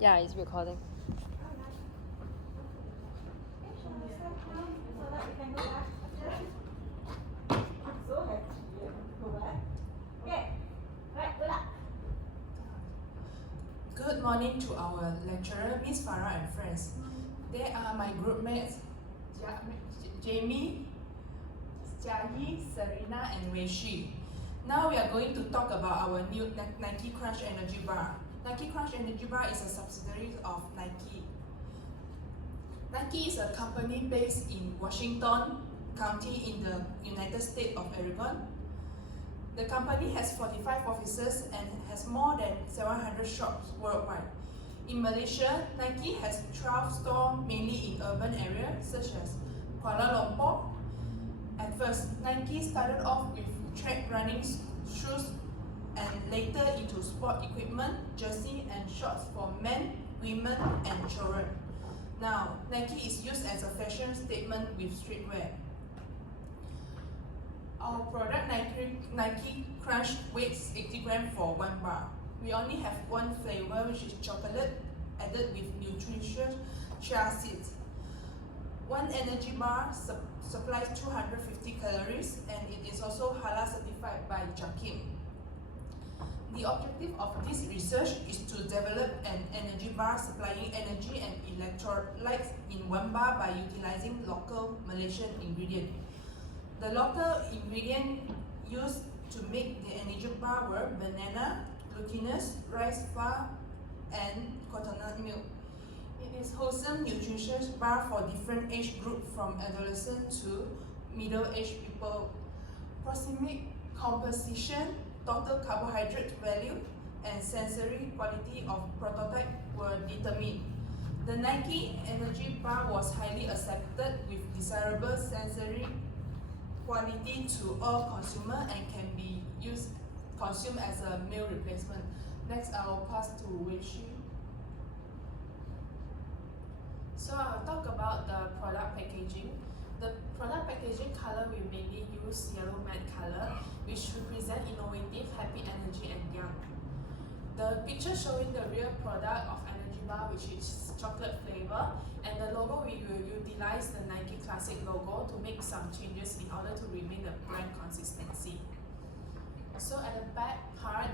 Yeah, it's recording. Good morning to our lecturer, Miss Farah and friends. They are my group mates, Jamie, Jiayi, Serena, and Wei Xu. Now we are going to talk about our new NikeKrunch Energy Bar. NikeKrunch Energy Bar is a subsidiary of Nike. Nike is a company based in Washington County in the United States of Oregon. The company has 45 offices and has more than 700 shops worldwide. In Malaysia, Nike has 12 stores mainly in urban areas such as Kuala Lumpur. At first, Nike started off with track running shoes and later into sport equipment, jersey and shorts for men, women and children. Now, Nike is used as a fashion statement with streetwear. Our product NikeKrunch weighs 80 grams for one bar. We only have one flavor, which is chocolate, added with nutritious chia seeds. One energy bar supplies 250 calories and it is also halal certified by Jakim. The objective of this research is to develop an energy bar supplying energy and electrolytes in one bar by utilizing local Malaysian ingredients. The local ingredient used to make the energy bar were banana, glutinous, rice flour, and coconut milk. It is wholesome, nutritious bar for different age group from adolescent to middle-aged people. Proximic composition, total carbohydrate value, and sensory quality of prototype were determined. The Nike Energy Bar was highly accepted with desirable sensory quality to all consumers and can be consumed as a meal replacement. Next, I will pass to Wei Xu. So I'll talk about the product packaging. The product packaging color will mainly use yellow matte color, which represent innovative, happy energy and young. The picture showing the real product of energy bar, which is chocolate flavor, and the logo we will utilize the Nike Classic logo to make some changes in order to remain the brand consistency. So at the back part,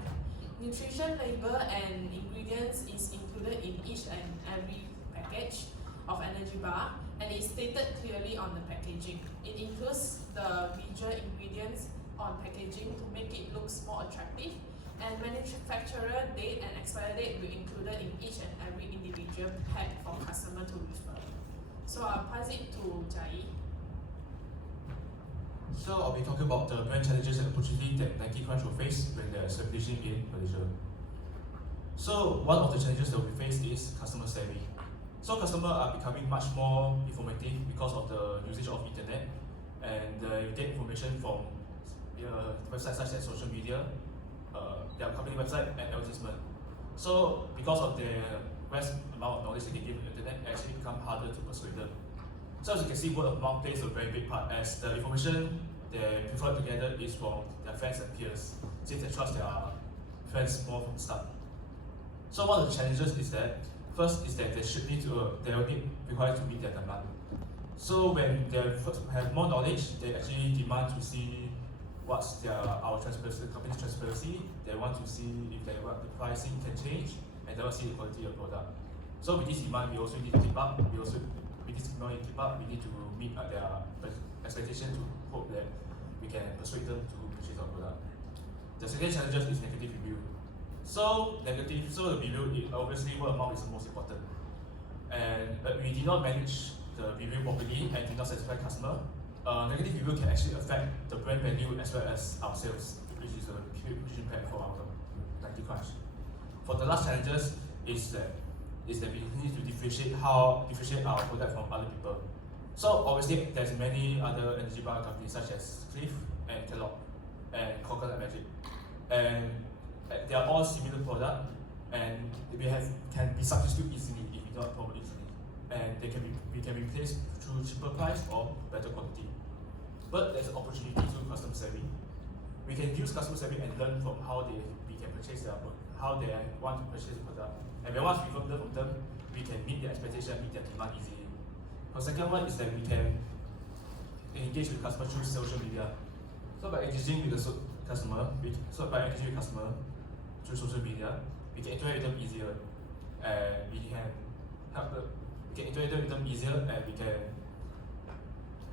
nutrition label and ingredients is included in each and every package of energy bar, and it's stated clearly on the packaging. It includes the visual ingredients on packaging to make it look more attractive, and manufacturer date and expiry date will be included in each and every individual pack for customer to refer. So I'll pass it to Jiayi. So I'll be talking about the brand challenges and opportunities that NikeKrunch will face when they're establishing in Malaysia. So one of the challenges that we face is customer savvy. So customers are becoming much more informative because of the usage of internet, and they get information from websites such as social media, their company website and advertisement. So because of the vast amount of knowledge they can give on the internet, it actually become harder to persuade them. So as you can see, word of mouth plays a very big part, as the information they prefer to gather is from their friends and peers, since they trust their friends more from the start. So one of the challenges is that first is that they will need required to meet their demand. So when they have more knowledge, they actually demand to see what's our transparency, the company's transparency. They want to see if the pricing can change, and they want to see the quality of product. So with this demand, we also need to keep up. We need to meet their expectation to hope that we can persuade them to purchase our product. The second challenge is negative review. So the review, obviously word of mouth is the most important. But we did not manage the review properly and did not satisfy customer. Negative review can actually affect the brand value as well as our sales, which is a huge impact for our NikeKrunch. For the last challenges is that we need to differentiate our product from other people. So obviously there's many other energy bar companies such as Cliff and Kellogg and Coconut Magic, and they are all similar product, and can be substituted easily if we don't promote easily, and we can replace through cheaper price or better quality. But there's an opportunity to customer savvy. We can use customer savvy and learn from how we can purchase how they want to purchase the product. And then once we learn from them, we can meet their expectation, meet their demand easily. The second one is that we can engage with the customer through social media. So by engaging with the customer through social media, we can interact with them easier, and we can help them. We can interact with them easier, and we can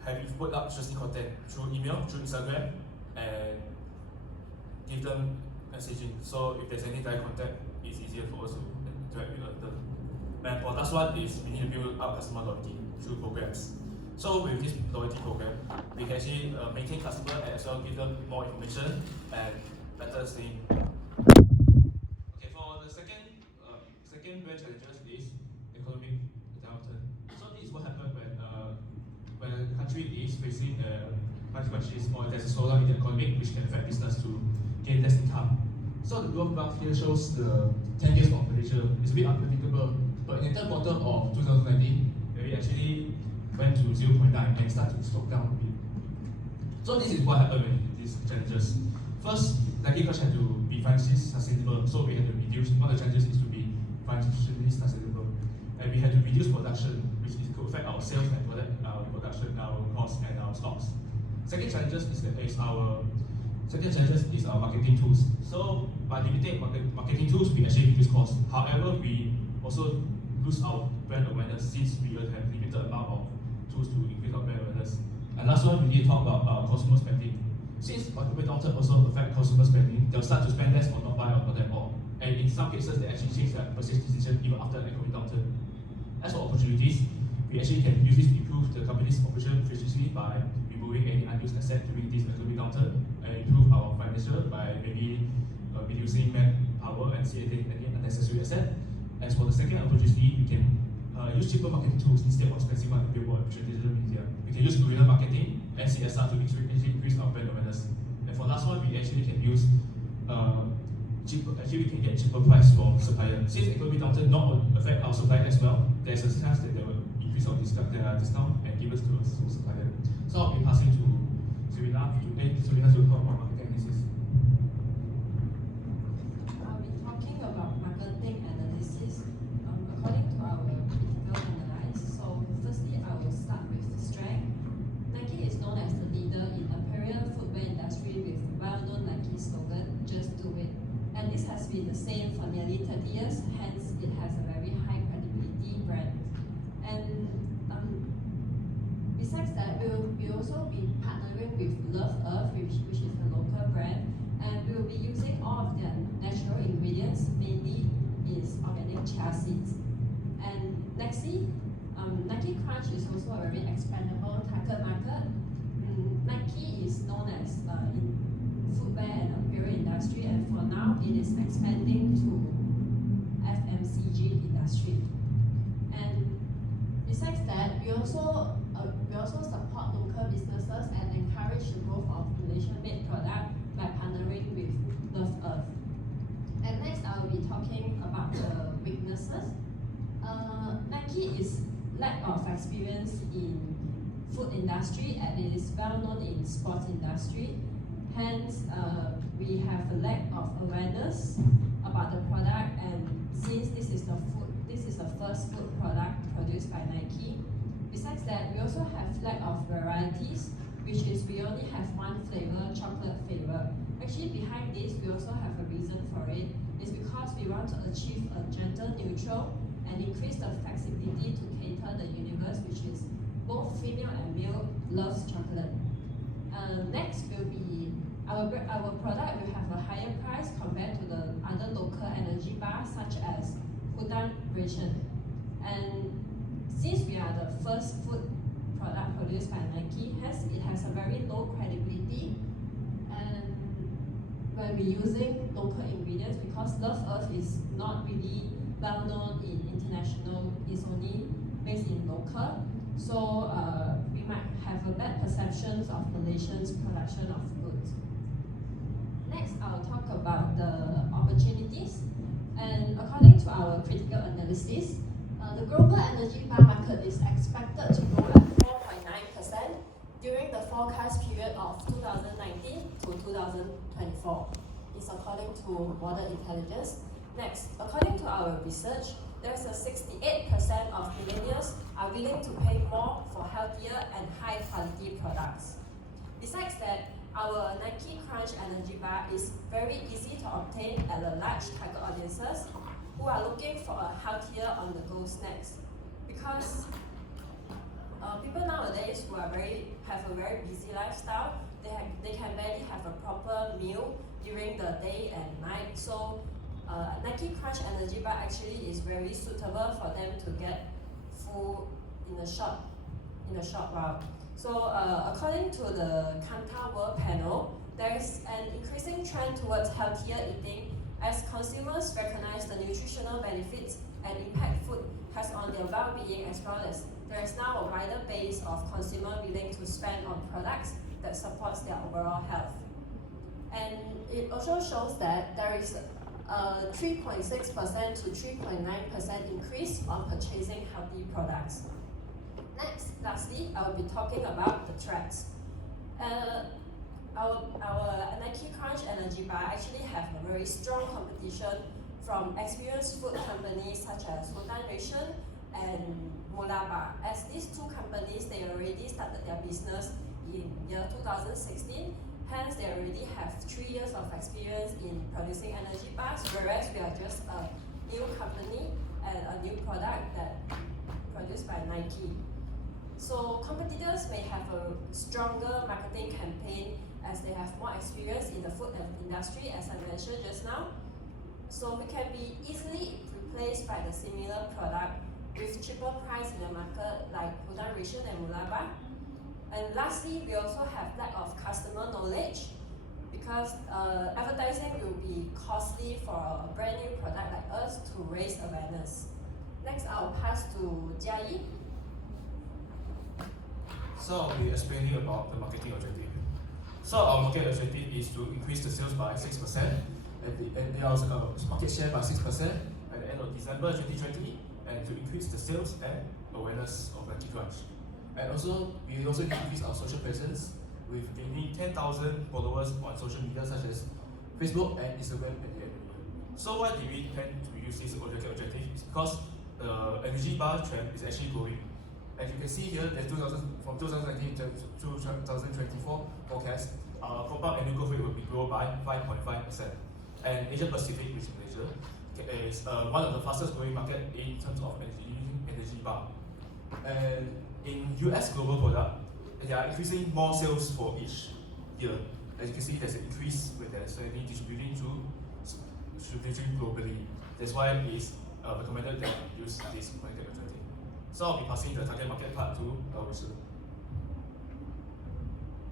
have put up interesting content through email, through Instagram, and give them messaging. So if there's any direct contact, it's easier for us to interact with them. And for last one is we need to build up customer loyalty through programs. So with this loyalty program, we can actually maintain customer and as well give them more information and better staying. Okay, for the second brand challenges is economic downturn. So this is what happens when a country is facing a financial crisis or there's a slowdown in the economy, which can affect business to gain less income. So the growth graph here shows the 10 years of Malaysia. It's a bit unpredictable, but in the third quarter of 2019, we actually went to 0.9 and started to slow down a bit. So this is what happened with these challenges. First, NikeKrunch had to be financially sustainable, so we had to reduce. One of the challenges is to be financially sustainable, and we had to reduce production, which could affect our sales and production, our costs, and our stocks. Second challenge is our marketing tools. So by limiting marketing tools, we actually reduce costs. However, we also lose our brand awareness since we have limited amount of tools to increase our brand awareness. And last one, we need to talk about consumer spending. Since market downturn also affect consumer spending, they'll start to spend less or not buy or not at all. And in some cases, they actually change their purchase decision even after the economic downturn. As for opportunities, we actually can use this to improve the company's operation efficiency by removing any unused asset during this economic downturn, and improve our financial by maybe reducing manpower and saving any unnecessary asset. As for the second opportunity, we can use cheaper marketing tools instead of spending on billboard and digital media. We can use guerrilla marketing and CSR to increase our brand awareness. And for last one, we actually can use we can get cheaper price from supplier. Since economic downturn not affect our supplier as well, there's a chance that they will increase our discount and give us to our supplier. So I'll be passing to Serena to talk about marketing analysis. I'll be talking about marketing analysis according to our critical analysis. So firstly, I will start with strength. Nike is known as the leader in apparel footwear industry with well-known Nike slogan, "Just do it." And this has been the same for nearly 30 years, hence it has a very high credibility brand. And besides that, we will also be partnering with Love Earth, which is a local brand, and we will be using all of their natural ingredients, mainly is organic chia seeds. And nextly, NikeKrunch is also a very expandable target market. Nike is known as in footwear and apparel industry, and for now it is expanding to FMCG industry. And besides that, we also support local businesses and encourage the growth of Malaysian-made product by partnering with Love Earth. And next, I will be talking about the weaknesses. Nike is lack of experience in food industry, and it is well known in sports industry. Hence, we have a lack of awareness about the product, and since this is the first food product produced by Nike. Besides that, we also have lack of varieties, which is we only have one flavor, chocolate flavor. Actually, behind this, we also have a reason for it. It's because we want to achieve a gender neutral and increase the flexibility to cater the universe, which is both female and male loves chocolate. Next will be our product will have a higher price compared to the other local energy bars such as Hudan Ration. And since we are the first food product produced by Nike, it has a very low credibility. And when we're using local ingredients, because Love Earth is not really well known in international, it's only based in local. So we might have a bad perceptions of Malaysians' production of goods. Next, I'll talk about the opportunities. And according to our critical analysis, the global energy bar market is expected to grow at 4.9% during the forecast period of 2019 to 2024. It's according to Modern Intelligence. Next, according to our research, there's a 68% of millennials are willing to pay more for healthier and high quality products. Besides that, our NikeKrunch energy bar is very easy to obtain at a large target audiences who are looking for a healthier on-the-go snacks. Because people nowadays who have a very busy lifestyle, they can barely have a proper meal during the day and night. So NikeKrunch energy bar actually is very suitable for them to get full in a short while. So according to the Kantar World Panel, there is an increasing trend towards healthier eating as consumers recognize the nutritional benefits and impact food has on their well-being, as well as there is now a wider base of consumers willing to spend on products that supports their overall health. And it also shows that there is a 3.6% to 3.9% increase on purchasing healthy products. Lastly, I will be talking about the threats. Our NikeKrunch energy bar actually have a very strong competition from experienced food companies such as Sultan Ration and Bar. As these two companies, they already started their business in year 2016, hence they already have 3 years of experience in producing energy bars, whereas we are just a new company and a new product that produced by Nike. So competitors may have a stronger marketing campaign as they have more experience in the food industry, as I mentioned just now. So we can be easily replaced by the similar product with cheaper price in the market like Sultan Ration and Bar. And lastly, we also have lack of customer knowledge because advertising will be costly for a brand new product like us to raise awareness. Next, I'll pass to Jiayi. So I'll be explaining about the marketing objective. So our market objective is to increase the sales by 6% and also market share by 6% at the end of December 2020, and to increase the sales and awareness of NikeKrunch. And also, we also increase our social presence with gaining 10,000 followers on social media such as Facebook and Instagram at the end of the year. So why do we plan to use this objective? It's because the energy bar trend is actually growing. As you can see here, from 2019 to 2024 forecast, compound annual growth rate will be grown by 5.5%. And Asia Pacific, which is Malaysia, is one of the fastest growing market in terms of energy bar. And in US global product, they are increasing more sales for each year. As you can see, there's an increase when they're slightly distributing globally. That's why it is recommended that you use this market objective. So I'll be passing the target market part to Wilson.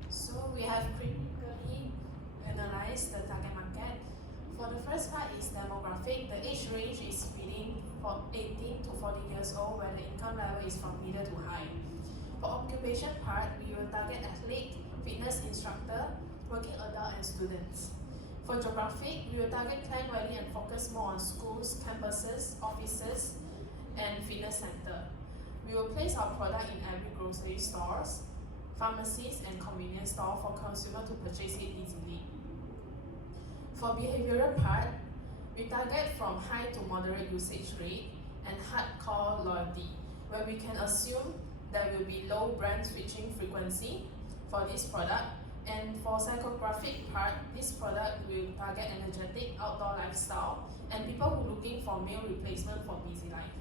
So we have critically analyzed the target market. For the first part is demographic. The age range is within 18 to 40 years old, where the income level is from middle to high. For occupation part, we will target athlete, fitness instructor, working adult and students. For geographic, we will target Klang Valley and focus more on schools, campuses, offices, and fitness center. We will place our product in every grocery stores, pharmacies, and convenience store for consumer to purchase it easily. For behavioral part, we target from high to moderate usage rate and hardcore loyalty, where we can assume there will be low brand switching frequency for this product. And for psychographic part, this product will target energetic outdoor lifestyle and people who are looking for meal replacement for busy life.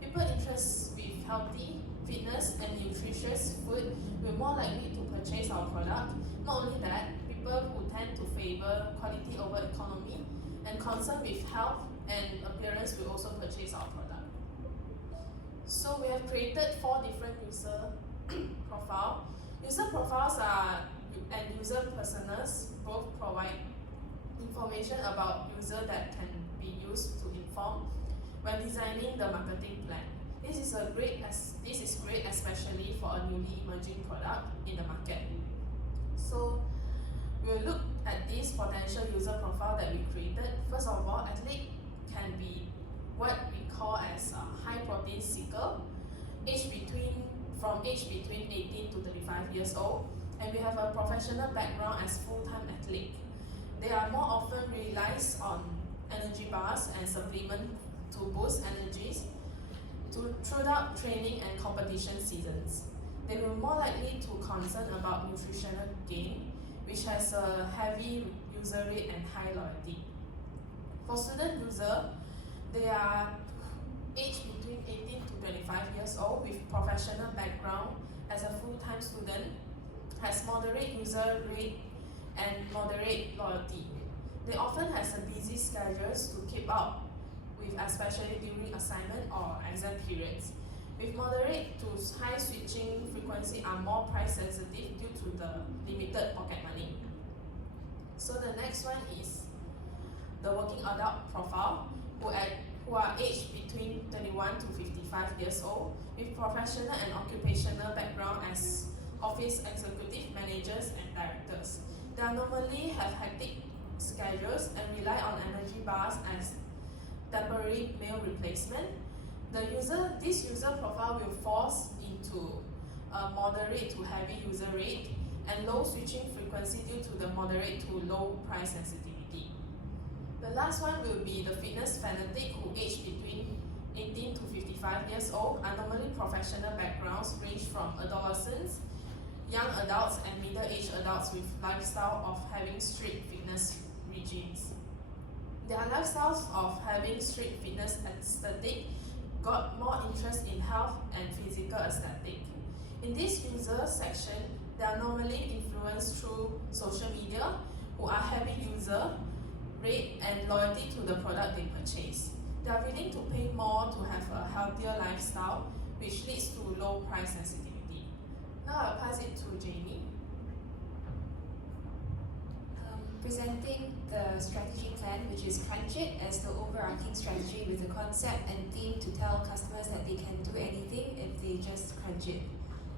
People interested with healthy, fitness, and nutritious food will more likely to purchase our product. Not only that, people who tend to favor quality over economy and concerned with health and appearance will also purchase our product. So we have created 4 different user profiles. User profiles and user personas both provide information about user that can be used to inform when designing the marketing plan. This is great especially for a newly emerging product in the market. So we'll look at this potential user profile that we created. First of all, athlete can be what we call as a high protein seeker, from age between 18 to 35 years old, and we have a professional background as full-time athlete. They are more often relies on energy bars and supplement to boost energies throughout training and competition seasons. They were more likely to concern about nutritional gain, which has a heavy user rate and high loyalty. For student user, they are aged between 18 to 25 years old with professional background as a full-time student, has moderate user rate and moderate loyalty. They often has a busy schedules to keep up with, especially during assignment or exam periods. With moderate to high switching frequency are more price sensitive due to the limited pocket money. So the next one is the working adult profile who are aged between 21 to 55 years old with professional and occupational background as office executive managers and directors. They normally have hectic schedules and rely on energy bars as temporary meal replacement. This user profile will fall into a moderate to heavy user rate and low switching frequency due to the moderate to low price sensitivity. The last one will be the fitness fanatic who age between 18 to 55 years old are normally professional backgrounds range from adolescents, young adults and middle-aged adults with lifestyle of having strict fitness regimes. Their lifestyles of having strict fitness aesthetic got more interest in health and physical aesthetic. In this user section, they are normally influenced through social media who are heavy user rate and loyalty to the product they purchase. They are willing to pay more to have a healthier lifestyle, which leads to low price sensitivity. Now I'll pass it to Jamie. Presenting the strategy plan, which is Crunch It, as the overarching strategy with a concept and theme to tell customers that they can do anything if they just crunch it.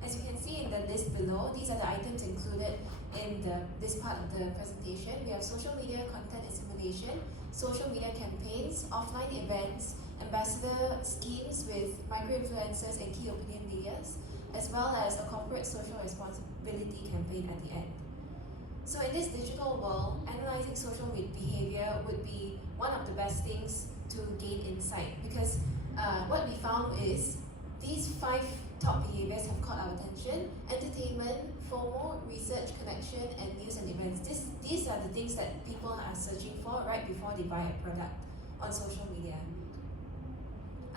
As you can see in the list below, these are the items included in this part of the presentation. We have social media content assimilation, social media campaigns, offline events, ambassador schemes with micro-influencers and key opinion leaders, as well as a corporate social responsibility campaign at the end. So in this digital world, analyzing social behavior would be one of the best things to gain insight, because what we found is these 5 top behaviors have caught our attention: entertainment, FOMO, research, connection, and news and events. These are the things that people are searching for right before they buy a product on social media.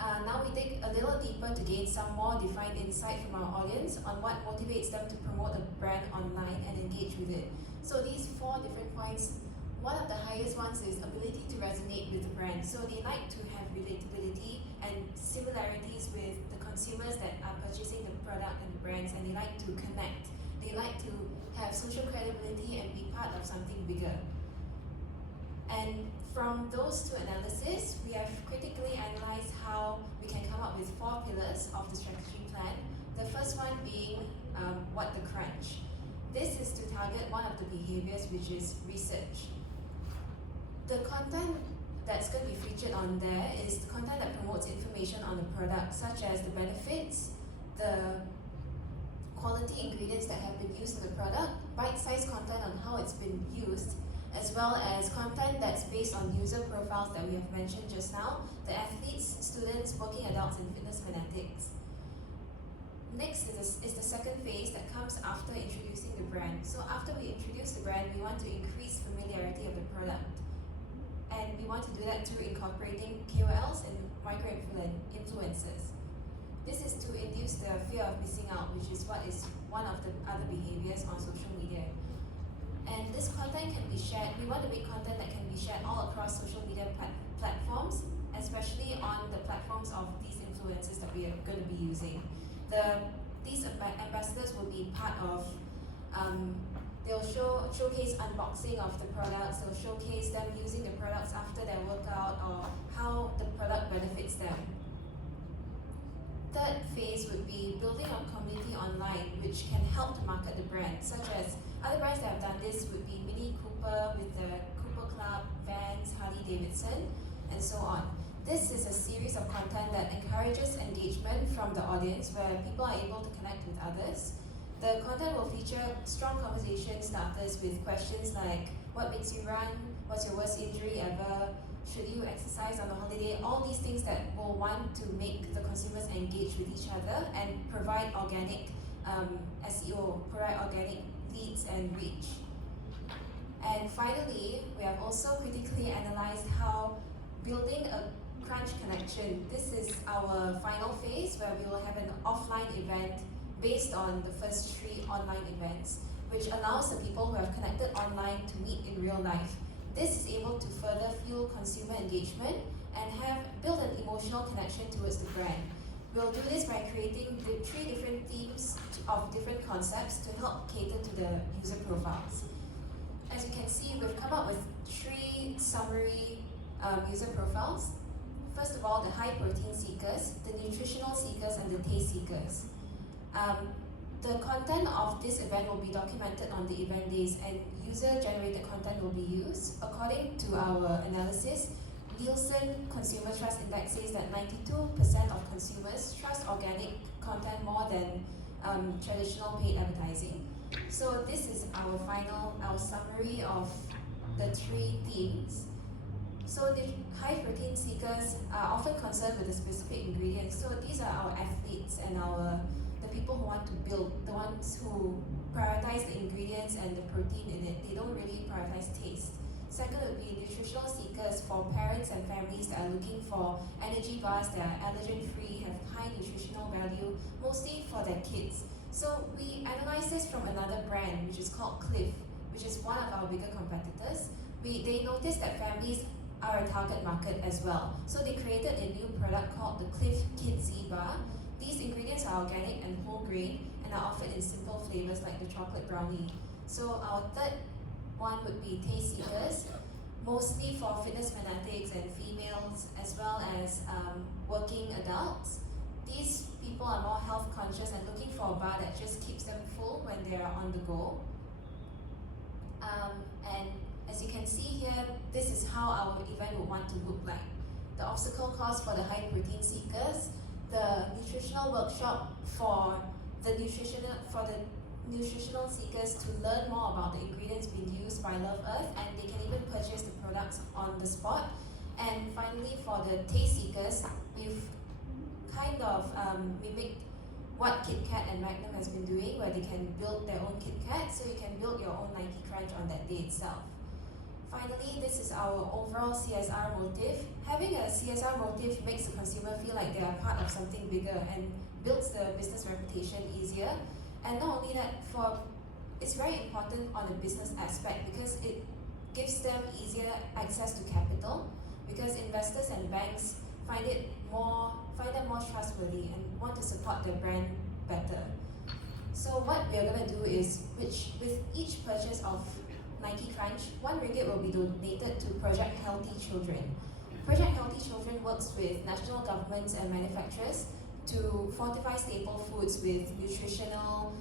Now we dig a little deeper to gain some more defined insight from our audience on what motivates them to promote a brand online and engage with it. So these 4 different points, one of the highest ones is ability to resonate with the brand. So they like to have relatability and similarities with the consumers that are purchasing the product and the brands, and they like to connect. They like to have social credibility and be part of something bigger. And from those 2 analyses, we have critically analyzed how we can come up with 4 pillars of the strategy plan. The first one being what the crunch. This is to target one of the behaviors, which is research. The content that's going to be featured on there is the content that promotes information on the product, such as the benefits, the quality ingredients that have been used in the product, bite-sized content on how it's been used, as well as content that's based on user profiles that we have mentioned just now, the athletes, students, working adults, and fitness fanatics. Next is the second phase that comes after introducing the brand. So after we introduce the brand, we want to increase familiarity of the product. And we want to do that through incorporating KOLs and micro-influencers. This is to induce the fear of missing out, which is what is one of the other behaviors on social media. And this content can be shared. We want to make content that can be shared all across social media platforms, especially on the platforms of these influencers that we are going to be using. These ambassadors will be part of, they'll showcase unboxing of the products, they'll showcase them using the products after their workout or how the product benefits them. Third phase would be building a community online which can help to market the brand, such as other brands that have done this would be Mini Cooper with the Cooper Club, Vans, Harley Davidson, and so on. This is a series of content that encourages engagement from the audience where people are able to connect with others. The content will feature strong conversation starters with questions like, what makes you run? What's your worst injury ever? should you exercise on a holiday, all these things that will want to make the consumers engage with each other and provide organic SEO, provide organic leads and reach. And finally, we have also critically analyzed how building a Crunch connection, this is our final phase where we will have an offline event based on the first 3 online events, which allows the people who have connected online to meet in real life. This is able to further fuel consumer engagement and have built an emotional connection towards the brand. We'll do this by creating the 3 different themes of different concepts to help cater to the user profiles. As you can see, we've come up with 3 summary user profiles. First of all, the high protein seekers, the nutritional seekers, and the taste seekers. The content of this event will be documented on the event days, and user-generated content will be used. According to our analysis, Nielsen Consumer Trust Index says that 92% of consumers trust organic content more than traditional paid advertising. So this is our summary of the 3 themes. So the high protein seekers are often concerned with the specific ingredients. So these are our athletes and the people who want to build, the ones who prioritize the ingredients and the protein in it. They don't really prioritize taste. Second would be nutritional seekers for parents and families that are looking for energy bars that are allergen-free, have high nutritional value, mostly for their kids. So we analyzed this from another brand, which is called Cliff, which is one of our bigger competitors. They noticed that families are a target market as well. So they created a new product called the Cliff Kids Z Bar. These ingredients are organic and whole grain and are offered in simple flavors like the chocolate brownie. So our third one would be taste seekers, mostly for fitness fanatics and females, as well as working adults. These people are more health conscious and looking for a bar that just keeps them full when they are on the go. And as you can see here, this is how our event would want to look like. The obstacle course for the high protein seekers, the nutritional workshop for the nutritional seekers to learn more about the ingredients being used by Love Earth, and they can even purchase the products on the spot. And finally, for the taste seekers, we've kind of mimicked what KitKat and Magnum has been doing, where they can build their own KitKat, so you can build your own NikeKrunch on that day itself. Finally, this is our overall CSR motive. Having a CSR motive makes the consumer feel like they are part of something bigger and builds the business reputation easier. And not only that, it's very important on the business aspect because it gives them easier access to capital, because investors and banks find them more trustworthy and want to support their brand better. So what we are going to do is, with each purchase of NikeKrunch, RM1 will be donated to Project Healthy Children. Project Healthy Children works with national governments and manufacturers to fortify staple foods with nutritional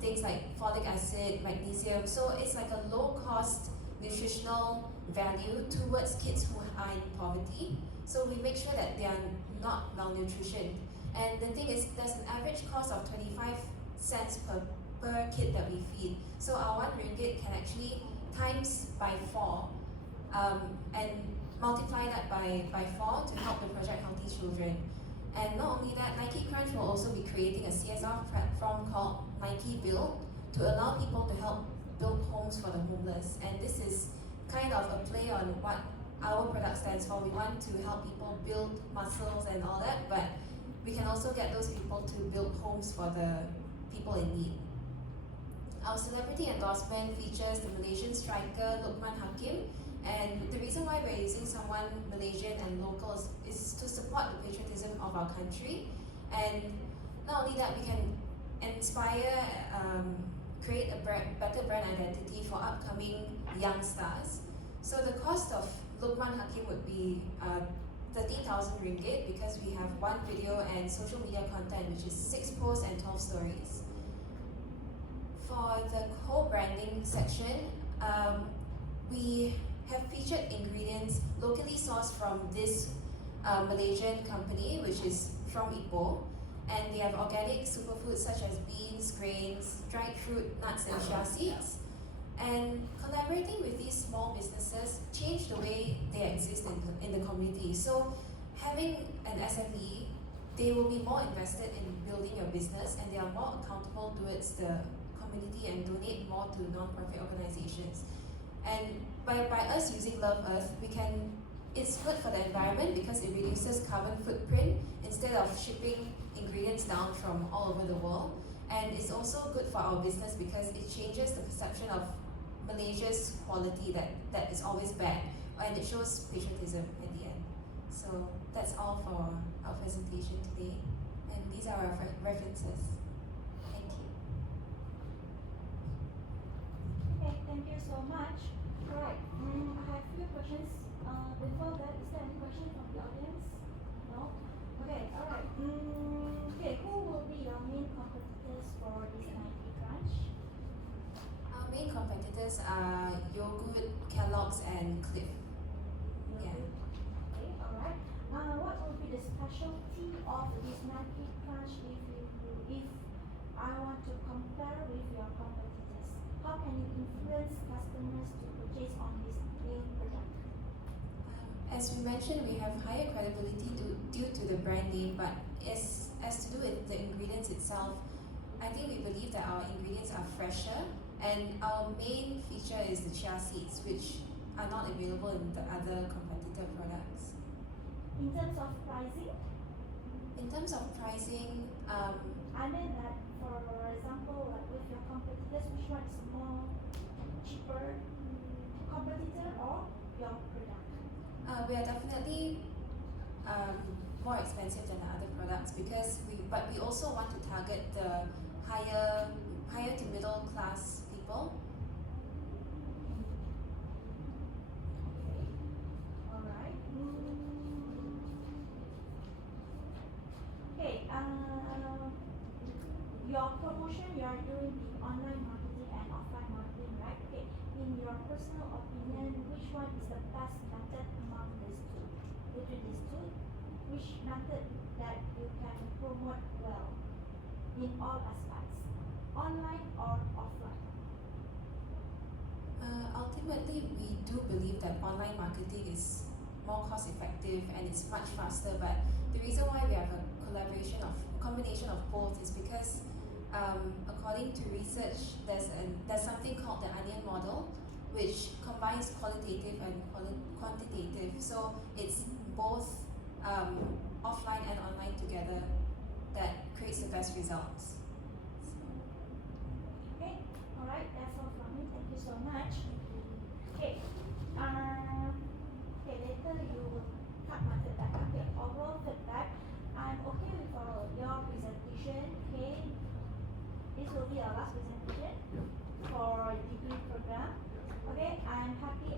things like folic acid, magnesium. So it's like a low-cost nutritional value towards kids who are in poverty. So we make sure that they are not malnutrition. And the thing is, there's an average cost of 25 cents per kid that we feed. So our RM1 can actually times by 4 and multiply that by 4 to help the Project Healthy Children. And not only that, NikeKrunch will also be creating a CSR platform called Nike Build to allow people to help build homes for the homeless. And this is kind of a play on what our product stands for. We want to help people build muscles and all that, but we can also get those people to build homes for the people in need. Our celebrity endorsement features the Malaysian striker Lukman Hakim, and the reason why we're using someone Malaysian and locals is to support the patriotism of our country. And not only that, we can inspire, create a better brand identity for upcoming young stars. So the cost of Lukman Hakim would be 30,000 ringgit because we have 1 video and social media content, which is 6 posts and 12 stories. For the co-branding section, we have featured ingredients locally sourced from this Malaysian company, which is from Ipoh, and they have organic superfoods such as beans, grains, dried fruit, nuts, and chia seeds. And collaborating with these small businesses change the way they exist in the community. So having an SME, they will be more invested in building your business and they are more accountable towards the community and donate more to non-profit organizations. And by us using Love Earth, it's good for the environment because it reduces carbon footprint instead of shipping ingredients down from all over the world. And it's also good for our business because it changes the perception of Malaysia's quality that is always bad, and it shows patriotism at the end. So that's all for our presentation today, and these are our references. Thank you. Okay, thank you so much. Alright, I have few questions. Before that, is there any question from the audience? No? Okay, alright. Okay, who will be your main competitors for this NikeKrunch? Our main competitors are Yogurt, Kellogg's, and Cliff. Yeah. Okay, alright. What will be the specialty of this NikeKrunch if I want to compare with your competitors? How can you influence customers to purchase on this main product? As we mentioned, we have higher credibility due to the brand name, but as to do with the ingredients itself, I think we believe that our ingredients are fresher, and our main feature is the chia seeds, which are not available in the other competitor products. In terms of pricing, In terms of pricing, I mean that for example, like with your competitors, which one is more cheaper competitor or your product? we are definitely more expensive than the other products because but we also want to target the higher to middle class people. Alright. Okay, your promotion, you are doing the online marketing and offline marketing, right? Okay, in your personal opinion, which one is the best method among these two? Between these two, which method that you can promote well in all aspects, online or offline? Ultimately, we do believe that online marketing is more cost effective and it's much faster, but the reason why we have a combination of both is because according to research, there's something called the onion model, which combines qualitative and quantitative. So it's both offline and online together that creates the best results. Okay, alright, that's all from me. Thank you so much. Okay, okay, later you will cut my feedback. Okay, overall feedback. I'm okay with your presentation. Okay, this will be our last presentation for degree program. Okay, I'm happy